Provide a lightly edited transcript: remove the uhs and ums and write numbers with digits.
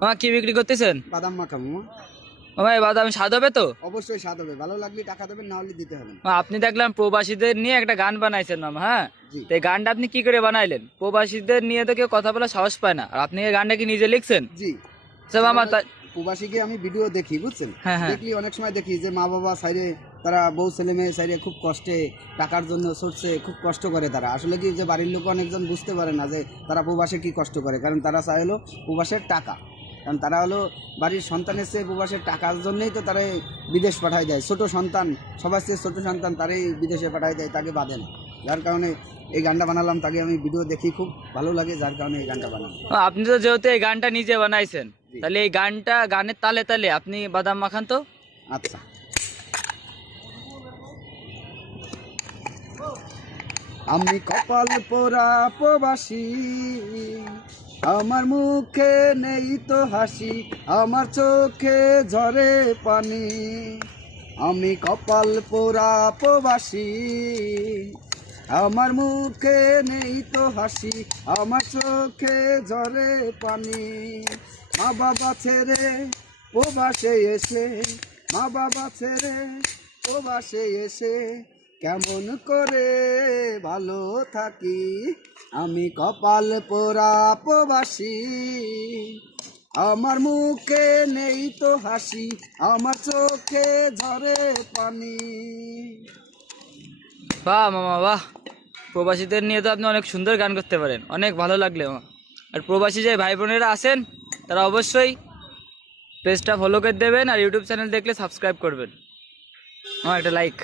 মামা কি বিক্রি করতেছেন? বাদাম মাখা মামা। মামা এই বাদাম স্বাদ হবে তো? অবশ্যই স্বাদ হবে, ভালো লাগলে টাকা দেবেন, না হলে দিতে হবে না। মামা, আপনি দেখলাম প্রবাসীদের নিয়ে একটা গান বানাইছেন মামা, হ্যাঁ? জি তো এই গানটা আপনি কি করে বানাইলেন? প্রবাসীদের নিয়ে তো কেউ কথা বলার সাহস পায় না, আর আপনি এই গানটা কি নিজে লিখছেন? জি। আচ্ছা মামা প্রবাসীকে আমি ভিডিও দেখি, বুঝছেন? হ্যাঁ হ্যাঁ। দেখলি অনেক সময় দেখি যে মা বাবা সাইডে, তারা বউ ছেলে মেয়ে সাইডে খুব কষ্টে টাকার জন্য ছুটছে, খুব কষ্ট করে তারা। আসলে কি যে বাড়ির লোক অনেকজন বুঝতে পারে না যে তারা প্রবাসে কি কষ্ট করে, কারণ তারা চায় হলো প্রবাসের টাকা। কারণ তারা হলো বাড়ির সন্তানের চেয়ে প্রবাসের টাকার জন্যই তো তারা বিদেশ পাঠায় দেয়। ছোট সন্তান, সবার চেয়ে ছোট সন্তান তারাই বিদেশে পাঠায় দেয়, তাকে বাঁধে না। যার কারণে এই গানটা বানালাম, তাকে আমি ভিডিও দেখি, খুব ভালো লাগে, যার কারণে এই গানটা বানালাম। আপনি তো যেহেতু এই গানটা নিজে বানাইছেন, জি। তাহলে এই গানটা গানের তালে তালে আপনি বাদাম মাখান তো। আচ্ছা। আমি কপাল পোড়া প্রবাসী, আমার মুখে নেই তো হাসি, আমার চোখে ঝরে পানি। আমি কপাল পোড়া প্রবাসী, আমার মুখে নেই তো হাসি, আমার চোখে ঝরে পানি। মা বাবা ছেড়ে প্রবাসে এসে, মা বাবা ছেড়ে প্রবাসে এসে কেমন করে ভালো থাকি। আমি কপাল পোড়া প্রবাসী, আমার মুখে নেই তো হাসি, আমার চোখে ঝরে পানি। বাহ মামা বাহ, প্রবাসীদের নিয়ে তো আপনি অনেক সুন্দর গান করতে পারেন, অনেক ভালো লাগলো মামা। আর প্রবাসী যে ভাই বোনেরা আছেন তারা অবশ্যই পেজটা ফলো করে দেবেন, আর ইউটিউব চ্যানেল দেখলে সাবস্ক্রাইব করবেন। আমার একটা লাইক।